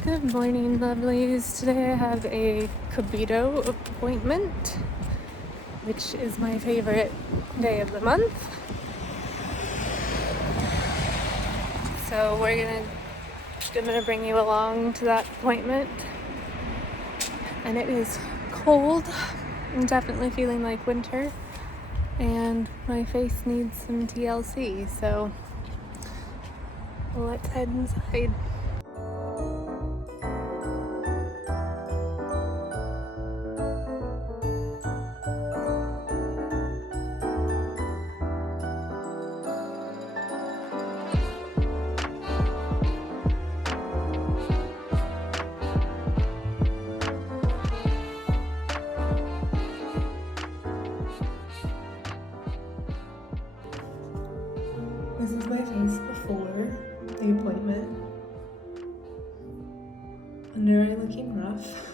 Good morning, lovelies. Today I have a Kobido appointment, which is my favorite day of the month. So gonna bring you along to that appointment. And it is cold. I'm definitely feeling like winter, and my face needs some TLC. So let's head inside. This is my face before the appointment. Under eye looking rough.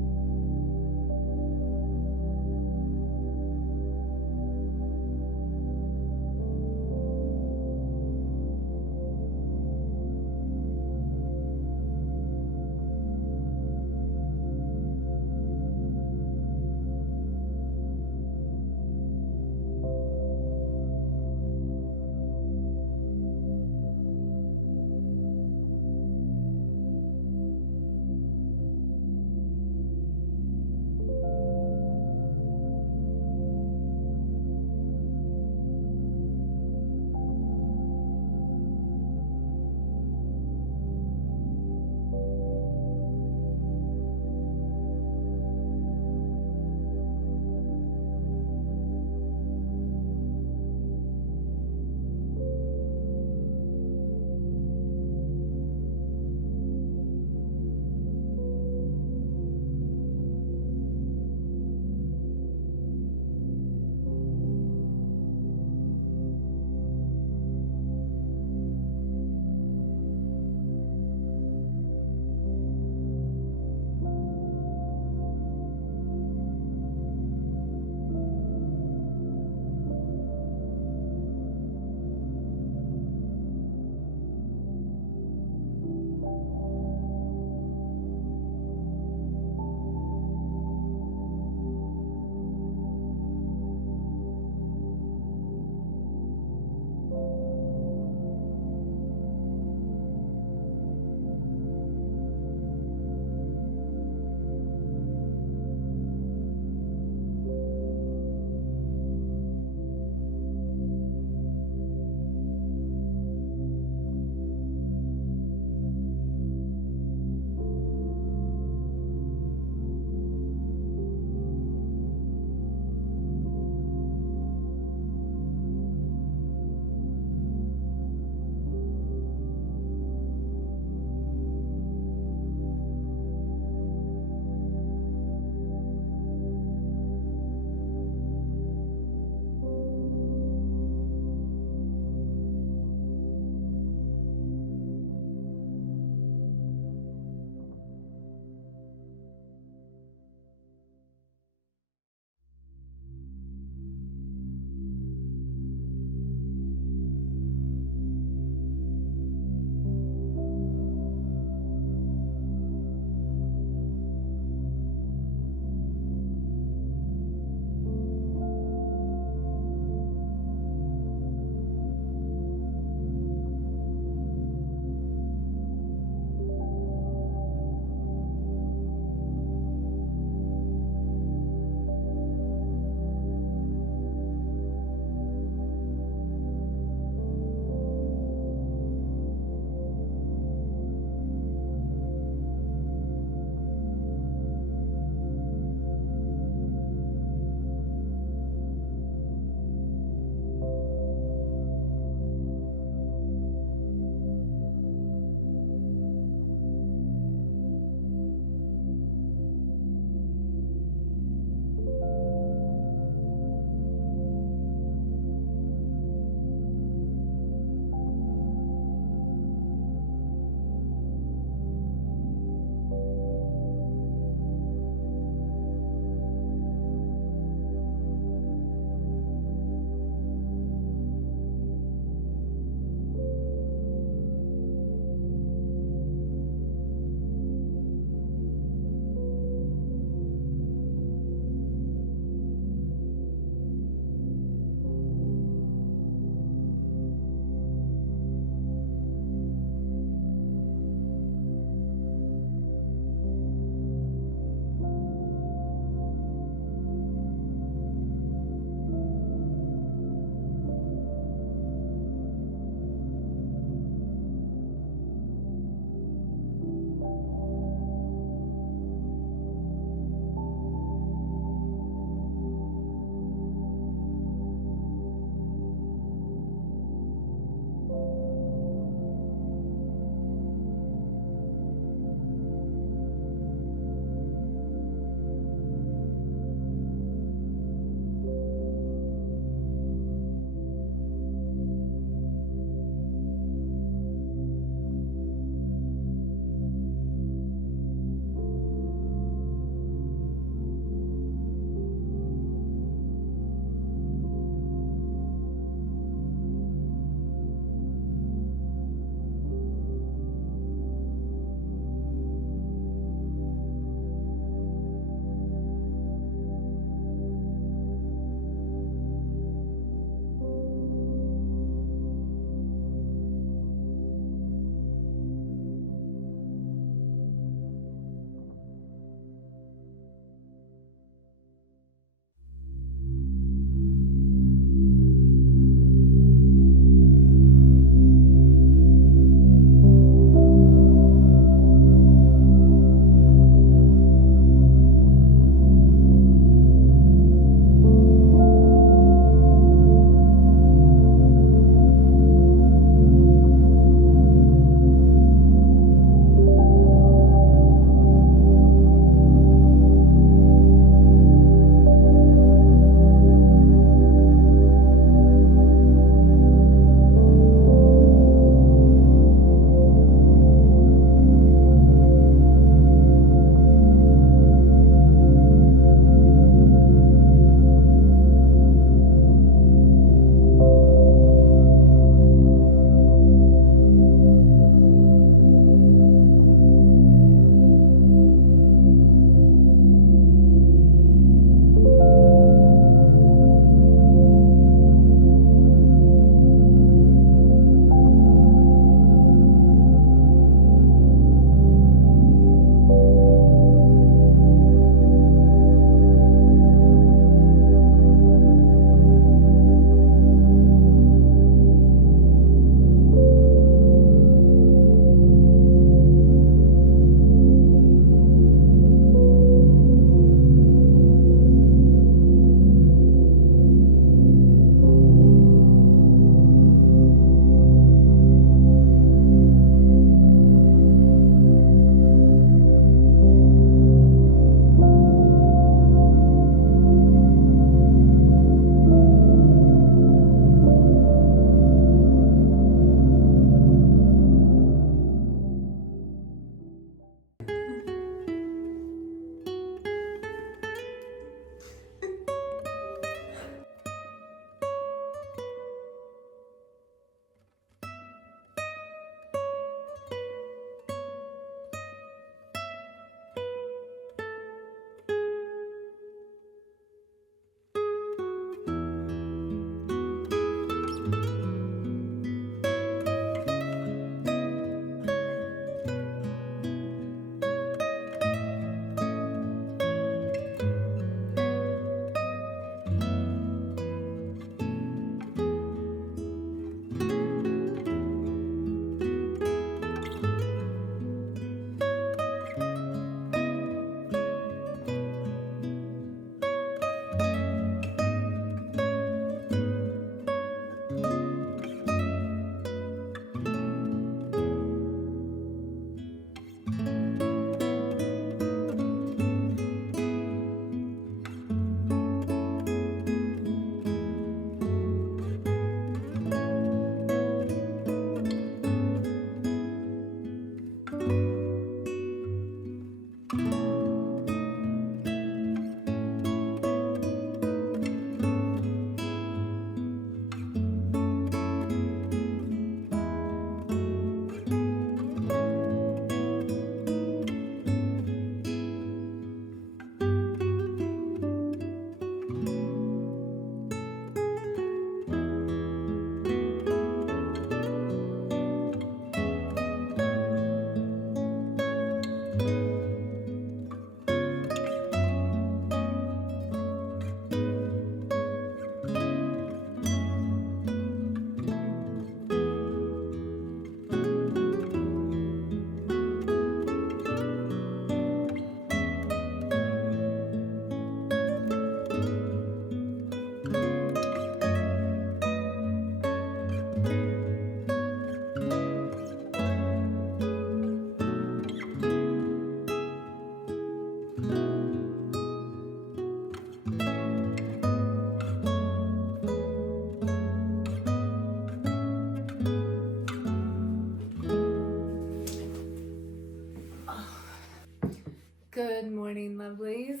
Good morning, lovelies.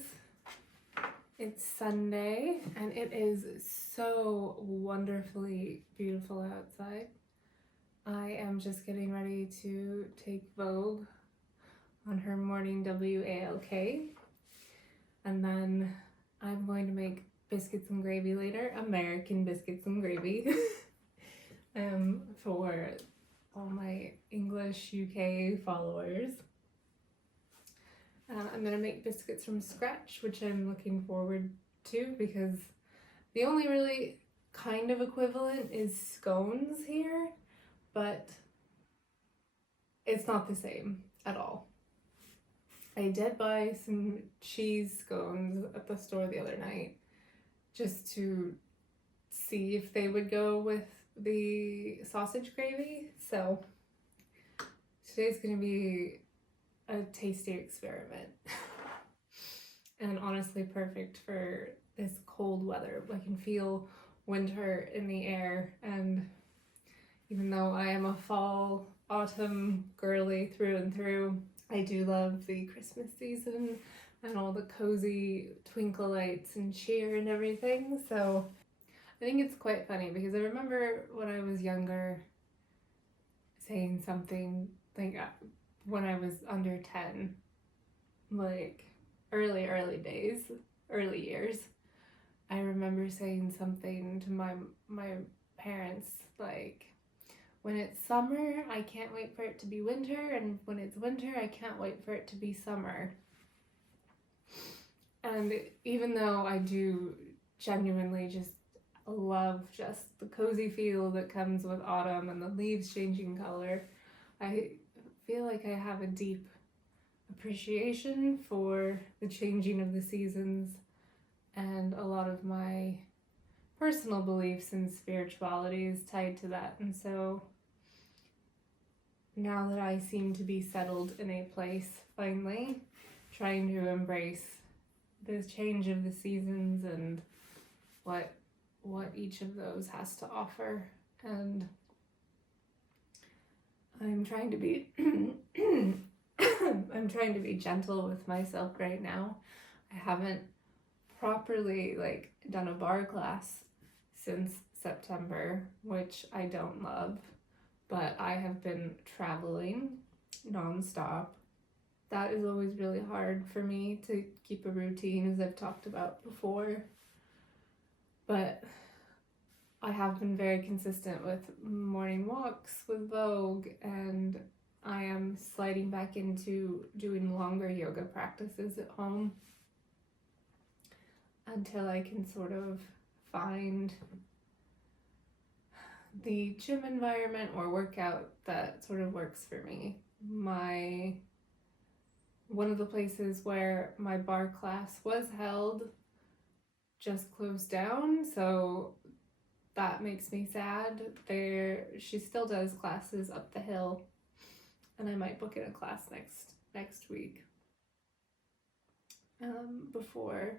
It's Sunday and it is so wonderfully beautiful outside. I am just getting ready to take Vogue on her morning WALK, and then I'm going to make biscuits and gravy later, American biscuits and gravy, for all my English UK followers. I'm going to make biscuits from scratch, which I'm looking forward to because the only really kind of equivalent is scones here, but it's not the same at all. I did buy some cheese scones at the store the other night just to see if they would go with the sausage gravy, so today's going to be a tasty experiment and honestly perfect for this cold weather. I can feel winter in the air, and even though I am a fall autumn girly through and through, I do love the Christmas season and all the cozy twinkle lights and cheer and everything. So I think it's quite funny because I remember when I was younger saying something like when I was under 10, like early years, I remember saying something to my parents like, when it's summer, I can't wait for it to be winter, and when it's winter, I can't wait for it to be summer. And even though I do genuinely just love just the cozy feel that comes with autumn and the leaves changing color, I feel like I have a deep appreciation for the changing of the seasons, and a lot of my personal beliefs and spirituality is tied to that. And so now that I seem to be settled in a place finally, trying to embrace the change of the seasons and what each of those has to offer, and I'm trying to be I'm trying to be gentle with myself right now. I haven't properly done a bar class since September, which I don't love, but I have been traveling nonstop. That is always really hard for me to keep a routine, as I've talked about before, but I have been very consistent with morning walks with Vogue, and I am sliding back into doing longer yoga practices at home until I can sort of find the gym environment or workout that sort of works for me. One of the places where my bar class was held just closed down, so that makes me sad. She still does classes up the hill, and I might book in a class next week before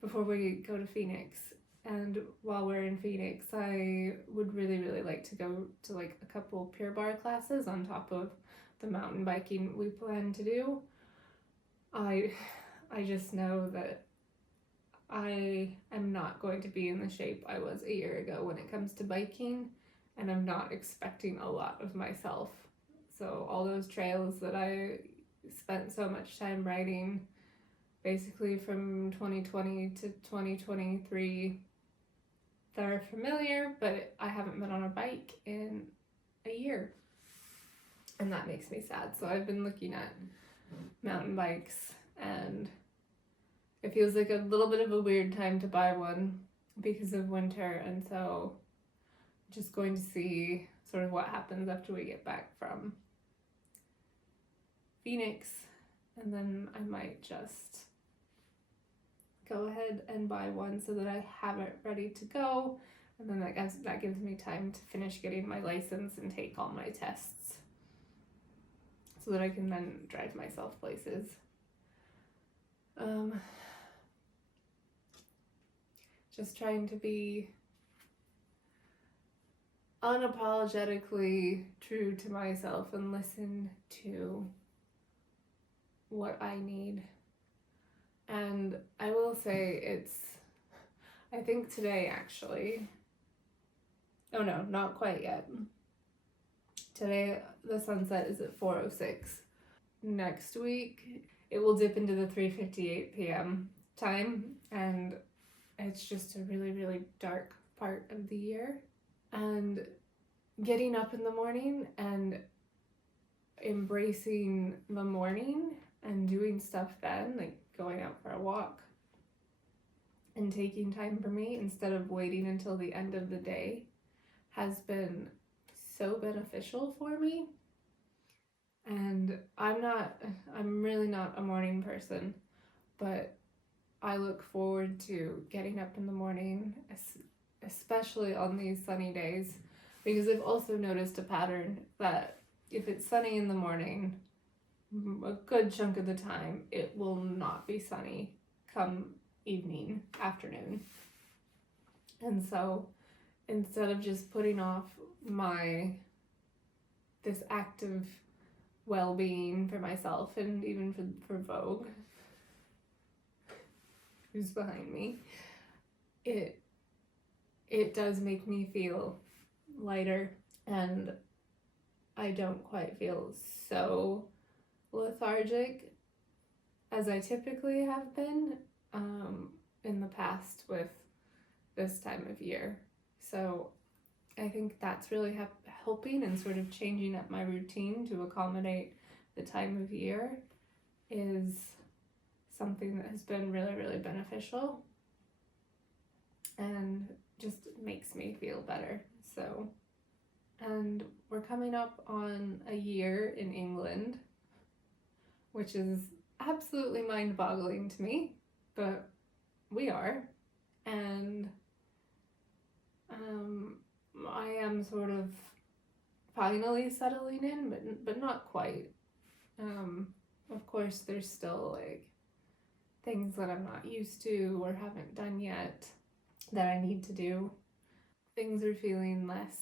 we go to Phoenix. And while we're in Phoenix, I would really like to go to a couple Pure Barre classes on top of the mountain biking we plan to do. I just know that I am not going to be in the shape I was a year ago when it comes to biking, and I'm not expecting a lot of myself. So all those trails that I spent so much time riding basically from 2020 to 2023, they're familiar, but I haven't been on a bike in a year, and that makes me sad. So I've been looking at mountain bikes, and it feels like a little bit of a weird time to buy one because of winter, and so I'm just going to see sort of what happens after we get back from Phoenix, and then I might just go ahead and buy one so that I have it ready to go, and then that gives me time to finish getting my license and take all my tests so that I can then drive myself places. Just trying to be unapologetically true to myself and listen to what I need And I will say I think today actually, oh no, not quite yet. Today the sunset is at 4:06. Next week it will dip into the 3:58 p.m. time, and it's just a really, really dark part of the year. And getting up in the morning and embracing the morning and doing stuff then, like going out for a walk and taking time for me instead of waiting until the end of the day, has been so beneficial for me. And I'm really not a morning person, but I look forward to getting up in the morning, especially on these sunny days, because I've also noticed a pattern that if it's sunny in the morning, a good chunk of the time it will not be sunny come evening, afternoon. And so instead of just putting off this active well-being for myself and even for Vogue, who's behind me, it does make me feel lighter, and I don't quite feel so lethargic as I typically have been in the past with this time of year. So I think that's really helping and sort of changing up my routine to accommodate the time of year is something that has been really, really beneficial and just makes me feel better. So, and we're coming up on a year in England, which is absolutely mind-boggling to me, but we are. And I am sort of finally settling in, but not quite. Of course, there's still like things that I'm not used to or haven't done yet that I need to do. Things are feeling less,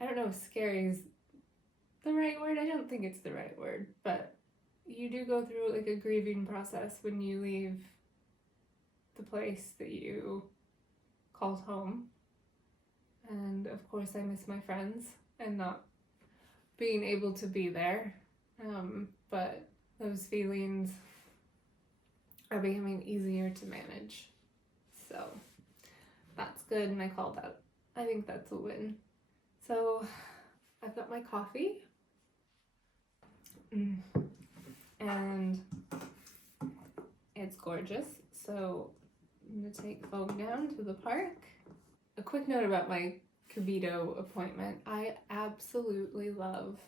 I don't know if scary is the right word. I don't think it's the right word, but you do go through like a grieving process when you leave the place that you called home. And of course, I miss my friends and not being able to be there. But those feelings are becoming easier to manage. So that's good, and I think that's a win. So I've got my coffee. And it's gorgeous. So I'm gonna take Vogue down to the park. A quick note about my Kobido appointment. I absolutely love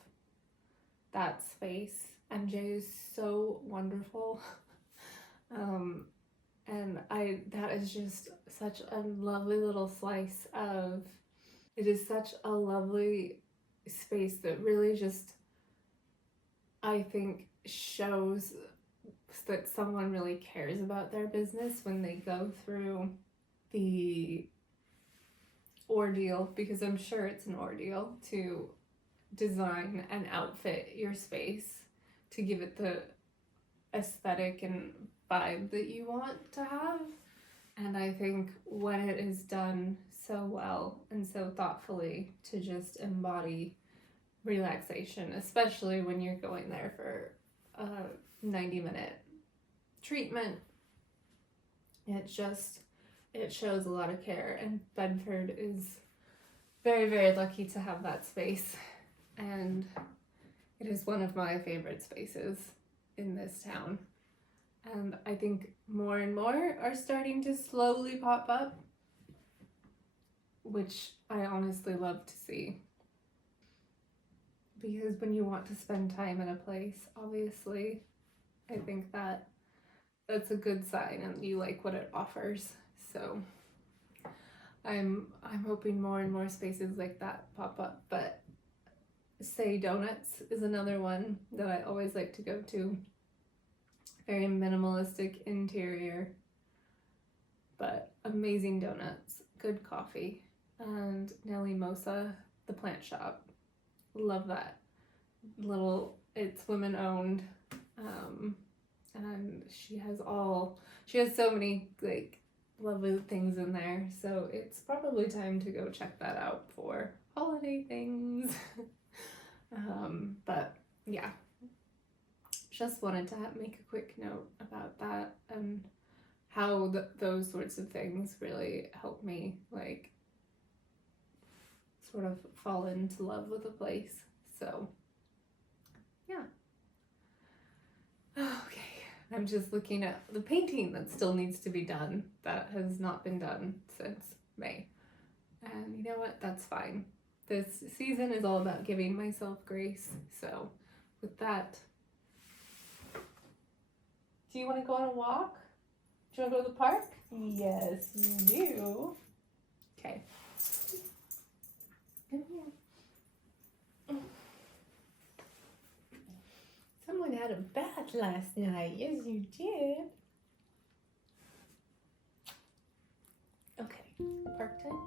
that space. MJ is so wonderful. And that is just such a lovely little slice of, it is such a lovely space that really just, I think, shows that someone really cares about their business when they go through the ordeal, because I'm sure it's an ordeal to design and outfit your space to give it the aesthetic and vibe that you want to have. And I think when it is done so well and so thoughtfully to just embody relaxation, especially when you're going there for a 90-minute treatment, it shows a lot of care. And Bedford is very, very lucky to have that space, and it is one of my favorite spaces in this town. And I think more and more are starting to slowly pop up, which I honestly love to see. Because when you want to spend time in a place, obviously, I think that's a good sign and you like what it offers. So I'm hoping more and more spaces like that pop up. But Say Donuts is another one that I always like to go to. Very minimalistic interior, but amazing donuts, good coffee. And Nelly Mosa, the plant shop. Love that. It's women owned. and she has so many like lovely things in there, so it's probably time to go check that out for holiday things. But yeah, just wanted to make a quick note about that and how those sorts of things really help me like sort of fall into love with a place. So yeah. Okay, I'm just looking at the painting that still needs to be done that has not been done since May. And you know what? That's fine. This season is all about giving myself grace. So with that, do you want to go on a walk? Do you want to go to the park? Yes, you do. Okay. Come here. Someone had a bath last night. Yes, you did. Okay, park time.